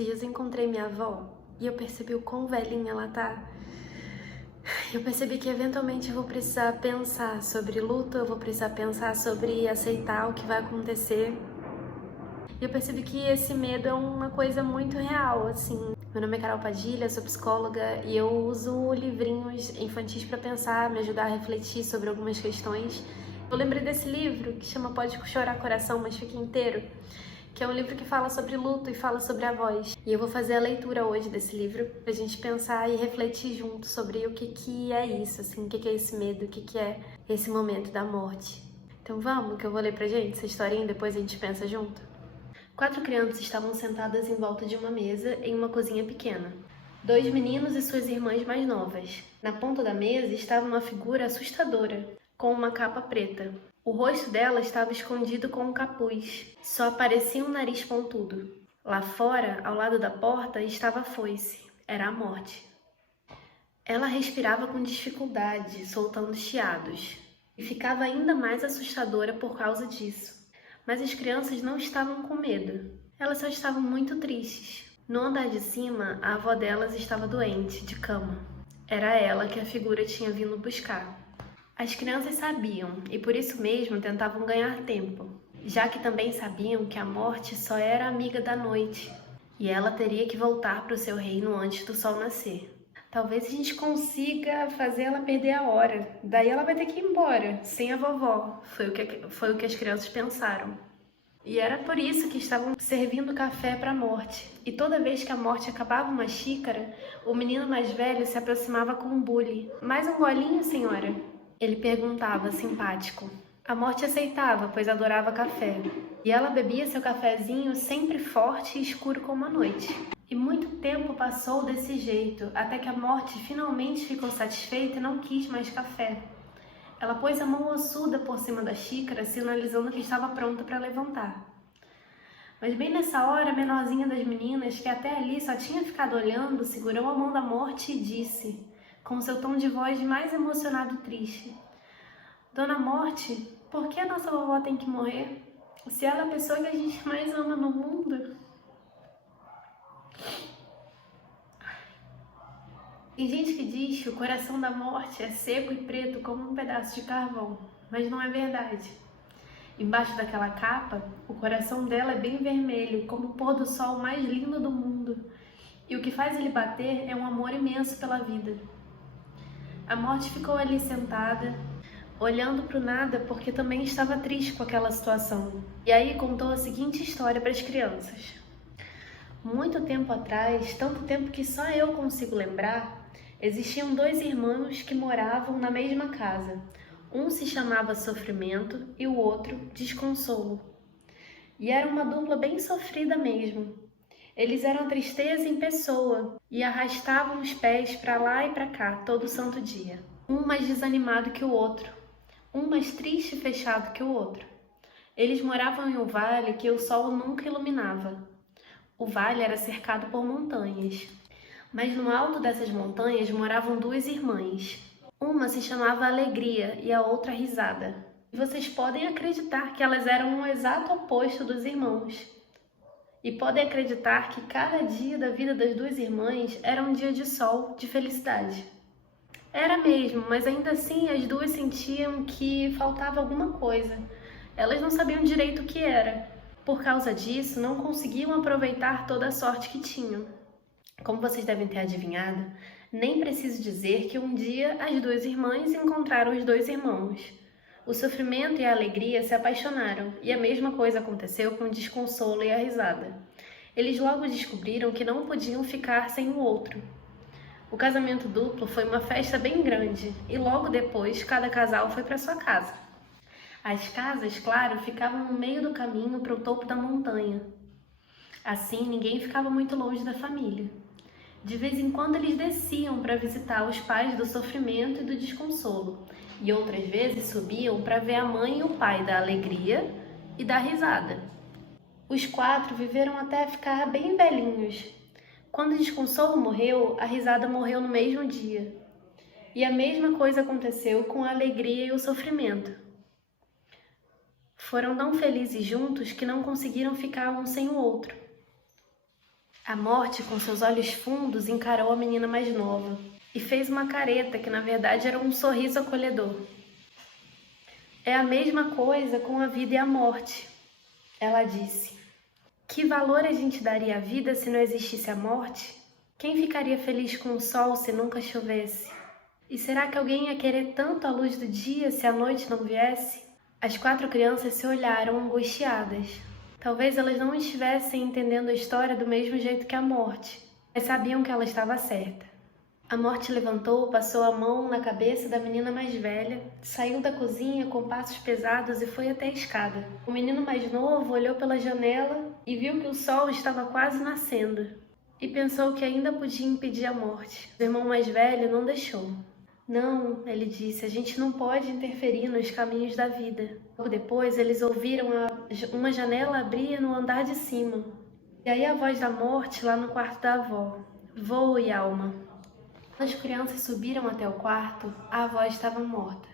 Dias encontrei minha avó e eu percebi o quão velhinha ela tá. Eu percebi que eventualmente eu vou precisar pensar sobre luto, eu vou precisar pensar sobre aceitar o que vai acontecer. E eu percebi que esse medo é uma coisa muito real, assim. Meu nome é Carol Padilha, sou psicóloga e eu uso livrinhos infantis para pensar, me ajudar a refletir sobre algumas questões. Eu lembrei desse livro que chama Pode Chorar Coração, mas Fique Inteiro, que é um livro que fala sobre luto e fala sobre avós. E eu vou fazer a leitura hoje desse livro pra gente pensar e refletir junto sobre o que é isso, assim, o que é esse medo, o que é esse momento da morte. Então vamos, que eu vou ler pra gente essa historinha e depois a gente pensa junto. 4 crianças estavam sentadas em volta de uma mesa em uma cozinha pequena. 2 meninos e suas irmãs mais novas. Na ponta da mesa estava uma figura assustadora, com uma capa preta. O rosto dela estava escondido com um capuz. Só aparecia um nariz pontudo. Lá fora, ao lado da porta, estava a foice. Era a morte. Ela respirava com dificuldade, soltando chiados. E ficava ainda mais assustadora por causa disso. Mas as crianças não estavam com medo. Elas só estavam muito tristes. No andar de cima, a avó delas estava doente, de cama. Era ela que a figura tinha vindo buscar. As crianças sabiam, e por isso mesmo tentavam ganhar tempo, já que também sabiam que a morte só era amiga da noite, e ela teria que voltar para o seu reino antes do sol nascer. Talvez a gente consiga fazer ela perder a hora, daí ela vai ter que ir embora, sem a vovó, foi o que as crianças pensaram. E era por isso que estavam servindo café para a morte. E toda vez que a morte acabava uma xícara, o menino mais velho se aproximava com um bule. Mais um golinho, senhora? Ele perguntava, simpático. A morte aceitava, pois adorava café. E ela bebia seu cafezinho sempre forte e escuro como a noite. E muito tempo passou desse jeito, até que a morte finalmente ficou satisfeita e não quis mais café. Ela pôs a mão ossuda por cima da xícara, sinalizando que estava pronta para levantar. Mas bem nessa hora, a menorzinha das meninas, que até ali só tinha ficado olhando, segurou a mão da morte e disse, com seu tom de voz mais emocionado e triste: Dona Morte, por que a nossa vovó tem que morrer? Se ela é a pessoa que a gente mais ama no mundo? Tem gente que diz que o coração da morte é seco e preto como um pedaço de carvão, mas não é verdade. Embaixo daquela capa, o coração dela é bem vermelho, como o pôr do sol mais lindo do mundo. E o que faz ele bater é um amor imenso pela vida. A morte ficou ali sentada, olhando para o nada porque também estava triste com aquela situação. E aí contou a seguinte história para as crianças. Muito tempo atrás, tanto tempo que só eu consigo lembrar, existiam 2 irmãos que moravam na mesma casa. Um se chamava Sofrimento e o outro Desconsolo. E era uma dupla bem sofrida mesmo. Eles eram tristeza em pessoa e arrastavam os pés para lá e para cá todo santo dia. Um mais desanimado que o outro, um mais triste e fechado que o outro. Eles moravam em um vale que o sol nunca iluminava. O vale era cercado por montanhas, mas no alto dessas montanhas moravam 2 irmãs. Uma se chamava Alegria e a outra Risada. E vocês podem acreditar que elas eram o exato oposto dos irmãos. E podem acreditar que cada dia da vida das 2 irmãs era um dia de sol, de felicidade. Era mesmo, mas ainda assim as 2 sentiam que faltava alguma coisa. Elas não sabiam direito o que era. Por causa disso, não conseguiam aproveitar toda a sorte que tinham. Como vocês devem ter adivinhado, nem preciso dizer que um dia as 2 irmãs encontraram os 2 irmãos. O Sofrimento e a Alegria se apaixonaram, e a mesma coisa aconteceu com o Desconsolo e a Risada. Eles logo descobriram que não podiam ficar sem o outro. O casamento duplo foi uma festa bem grande, e logo depois cada casal foi para sua casa. As casas, claro, ficavam no meio do caminho para o topo da montanha. Assim, ninguém ficava muito longe da família. De vez em quando eles desciam para visitar os pais do Sofrimento e do Desconsolo, e outras vezes subiam para ver a mãe e o pai da Alegria e da Risada. Os 4 viveram até ficar bem velhinhos. Quando o Desconsolo morreu, a Risada morreu no mesmo dia. E a mesma coisa aconteceu com a Alegria e o Sofrimento. Foram tão felizes juntos que não conseguiram ficar um sem o outro. A morte, com seus olhos fundos, encarou a menina mais nova e fez uma careta que na verdade era um sorriso acolhedor. É a mesma coisa com a vida e a morte, ela disse. Que valor a gente daria à vida se não existisse a morte? Quem ficaria feliz com o sol se nunca chovesse? E será que alguém ia querer tanto a luz do dia se a noite não viesse? As 4 crianças se olharam angustiadas. Talvez elas não estivessem entendendo a história do mesmo jeito que a morte, mas sabiam que ela estava certa. A morte levantou, passou a mão na cabeça da menina mais velha, saiu da cozinha com passos pesados e foi até a escada. O menino mais novo olhou pela janela e viu que o sol estava quase nascendo, e pensou que ainda podia impedir a morte. O irmão mais velho não deixou. Não, ele disse, a gente não pode interferir nos caminhos da vida. Logo depois, eles ouviram uma janela abrir no andar de cima. E aí a voz da morte lá no quarto da avó. Voe, alma. Quando as crianças subiram até o quarto, a avó estava morta.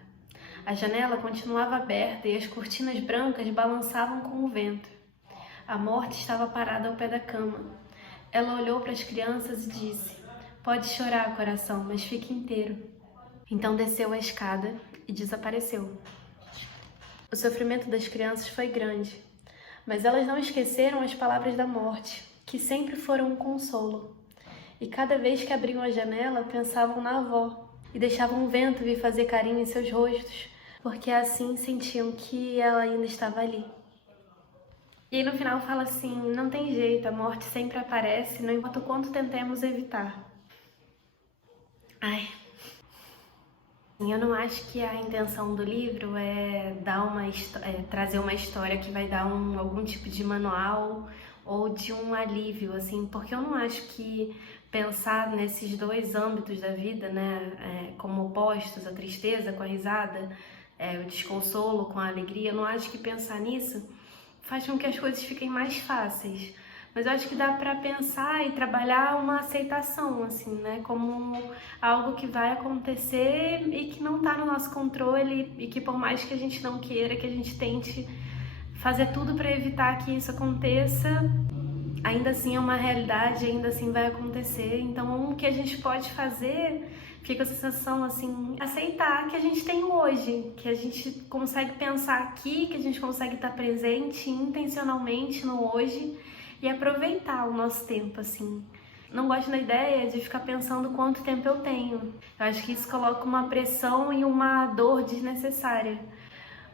A janela continuava aberta e as cortinas brancas balançavam com o vento. A morte estava parada ao pé da cama. Ela olhou para as crianças e disse, pode chorar, coração, mas fique inteiro. Então desceu a escada e desapareceu. O sofrimento das crianças foi grande, mas elas não esqueceram as palavras da morte, que sempre foram um consolo. E cada vez que abriam a janela, pensavam na avó e deixavam o vento vir fazer carinho em seus rostos, porque assim sentiam que ela ainda estava ali. E aí no final fala assim, não tem jeito, a morte sempre aparece, não importa o quanto tentemos evitar. Ai... Eu não acho que a intenção do livro é trazer uma história que vai dar algum tipo de manual ou de um alívio, assim, porque eu não acho que pensar nesses 2 âmbitos da vida, né, como opostos, a tristeza com a risada, o desconsolo com a alegria, eu não acho que pensar nisso faz com que as coisas fiquem mais fáceis. Mas eu acho que dá pra pensar e trabalhar uma aceitação, assim, né? Como algo que vai acontecer e que não tá no nosso controle e que por mais que a gente não queira, que a gente tente fazer tudo pra evitar que isso aconteça, ainda assim é uma realidade, ainda assim vai acontecer. Então o que a gente pode fazer, fica a sensação, assim, aceitar que a gente tem hoje, que a gente consegue pensar aqui, que a gente consegue estar presente intencionalmente no hoje, e aproveitar o nosso tempo, assim. Não gosto da ideia de ficar pensando quanto tempo eu tenho. Eu acho que isso coloca uma pressão e uma dor desnecessária.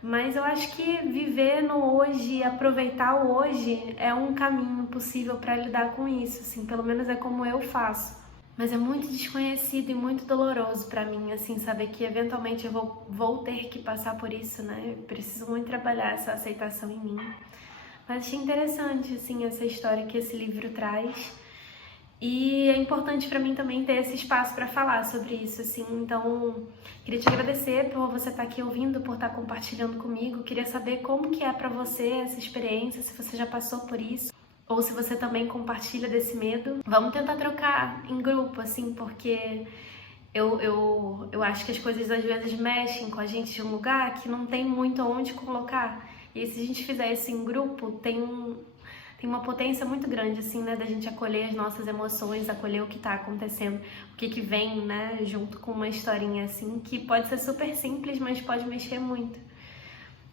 Mas eu acho que viver no hoje e aproveitar o hoje é um caminho possível para lidar com isso, assim. Pelo menos é como eu faço. Mas é muito desconhecido e muito doloroso para mim, assim, saber que eventualmente eu vou ter que passar por isso, né? Eu preciso muito trabalhar essa aceitação em mim. Mas achei interessante, assim, essa história que esse livro traz. E é importante pra mim também ter esse espaço pra falar sobre isso, assim. Então, queria te agradecer por você estar aqui ouvindo, por estar compartilhando comigo. Queria saber como que é pra você essa experiência, se você já passou por isso, ou se você também compartilha desse medo. Vamos tentar trocar em grupo, assim, porque eu acho que as coisas às vezes mexem com a gente de um lugar que não tem muito onde colocar. E se a gente fizer isso em grupo, tem uma potência muito grande, assim, né, da gente acolher as nossas emoções, acolher o que tá acontecendo, o que vem, né, junto com uma historinha, assim, que pode ser super simples, mas pode mexer muito.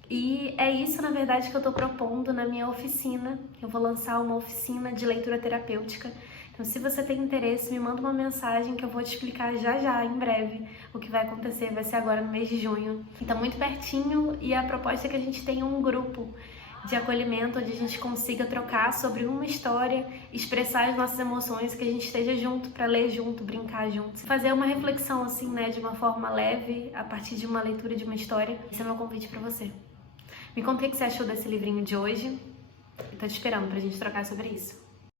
E é isso, na verdade, que eu tô propondo na minha oficina. Eu vou lançar uma oficina de leitura terapêutica. Então, se você tem interesse, me manda uma mensagem que eu vou te explicar já, em breve, o que vai acontecer. Vai ser agora no mês de junho. Então, muito pertinho, e a proposta é que a gente tenha um grupo de acolhimento, onde a gente consiga trocar sobre uma história, expressar as nossas emoções, que a gente esteja junto para ler junto, brincar junto. Fazer uma reflexão, assim, né, de uma forma leve, a partir de uma leitura de uma história. Esse é o meu convite para você. Me conta o que você achou desse livrinho de hoje. Eu tô te esperando pra gente trocar sobre isso.